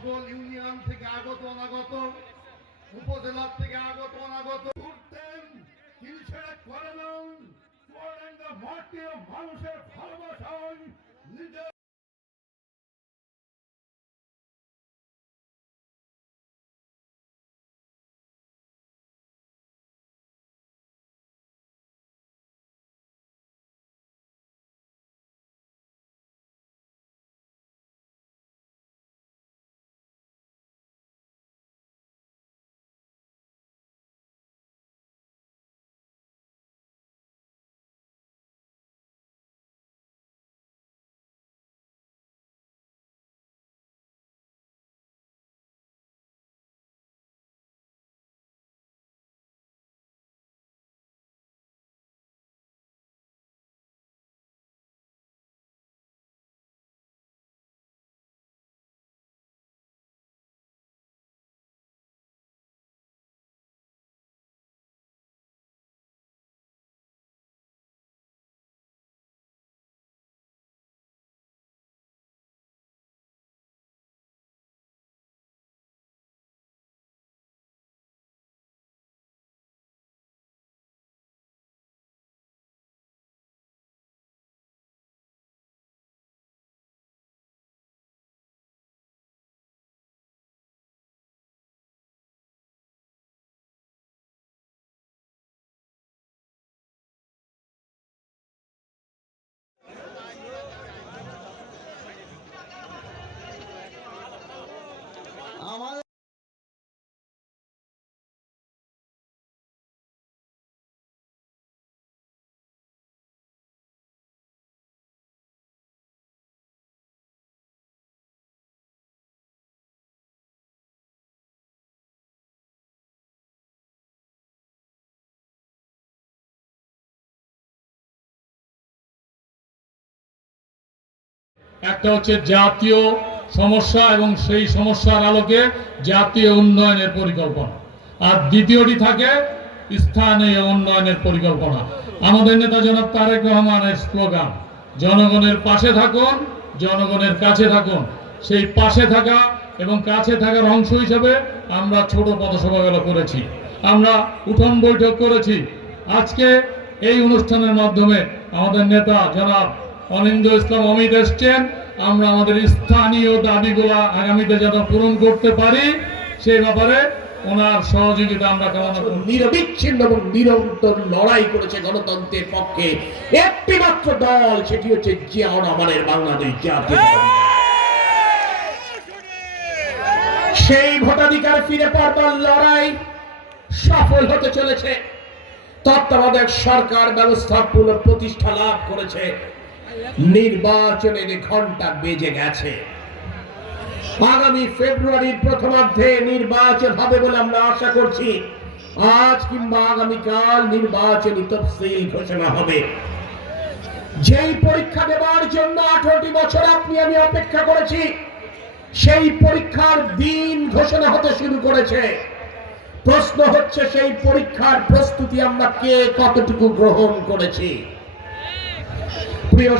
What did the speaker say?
সকল ইউনিয়ন থেকে আগত অনাগত, উপজেলার থেকে আগত অনাগত। ঘুরতেন তিনি সেটা করেন মানুষের ভালোবাসা নিজের একটা হচ্ছে জাতীয় সমস্যা এবং সেই সমস্যার আলোকে জাতীয় উন্নয়নের পরিকল্পনা। আর দ্বিতীয়টি থাকে স্থানীয় উন্নয়নের পরিকল্পনা। আমাদের নেতা জনাব তারেক রহমানের স্লোগান, জনগণের পাশে থাকুন, জনগণের কাছে থাকুন। সেই পাশে থাকা এবং কাছে থাকার অংশ হিসেবে আমরা ছোট পথসভাগুলো করেছি। আমরা উঠন বৈঠক করেছি। আজকে এই অনুষ্ঠানের মাধ্যমে আমাদের নেতা জনাব অনিন্দ ইসলাম অমিত এসছেন। আমরা আমাদের স্থানীয় দাবিগুলা আগামীতে যেন পূরণ করতে পারি সেই ব্যাপারে ওনার সহযোগিতা আমরা কামনা করি। নিরবিচ্ছিন্ন এবং নিরন্তর লড়াই করেছে গণতন্ত্রের পক্ষে। একটি মাত্র দল সেটি হচ্ছে জিয়াউর রহমানের বাংলাদেশ জাতীয় সেই ভোটাধিকার ফিরে পাওয়ার লড়াই সফল হতে চলেছে। তত্ত্বাবধায়ক সরকার ব্যবস্থা পুনঃ প্রতিষ্ঠা লাভ করেছে। নির্বাচনের ঘণ্টা বেজে গেছে। আগামী ফেব্রুয়ারির প্রথমার্ধে নির্বাচন হবে বলে আমরা আশা করছি। আজ কিংবা আগামীকাল নির্বাচনী তফসিল ঘোষণা হবে। যেই পরীক্ষা দেওয়ার জন্য আঠারোটি বছর আপনি আমি অপেক্ষা করেছি, সেই পরীক্ষার দিন ঘোষণা হতে শুরু করেছে। প্রশ্ন হচ্ছে, সেই পরীক্ষার প্রস্তুতি আমরা কে কতটুকু গ্রহণ করেছি? প্রিয়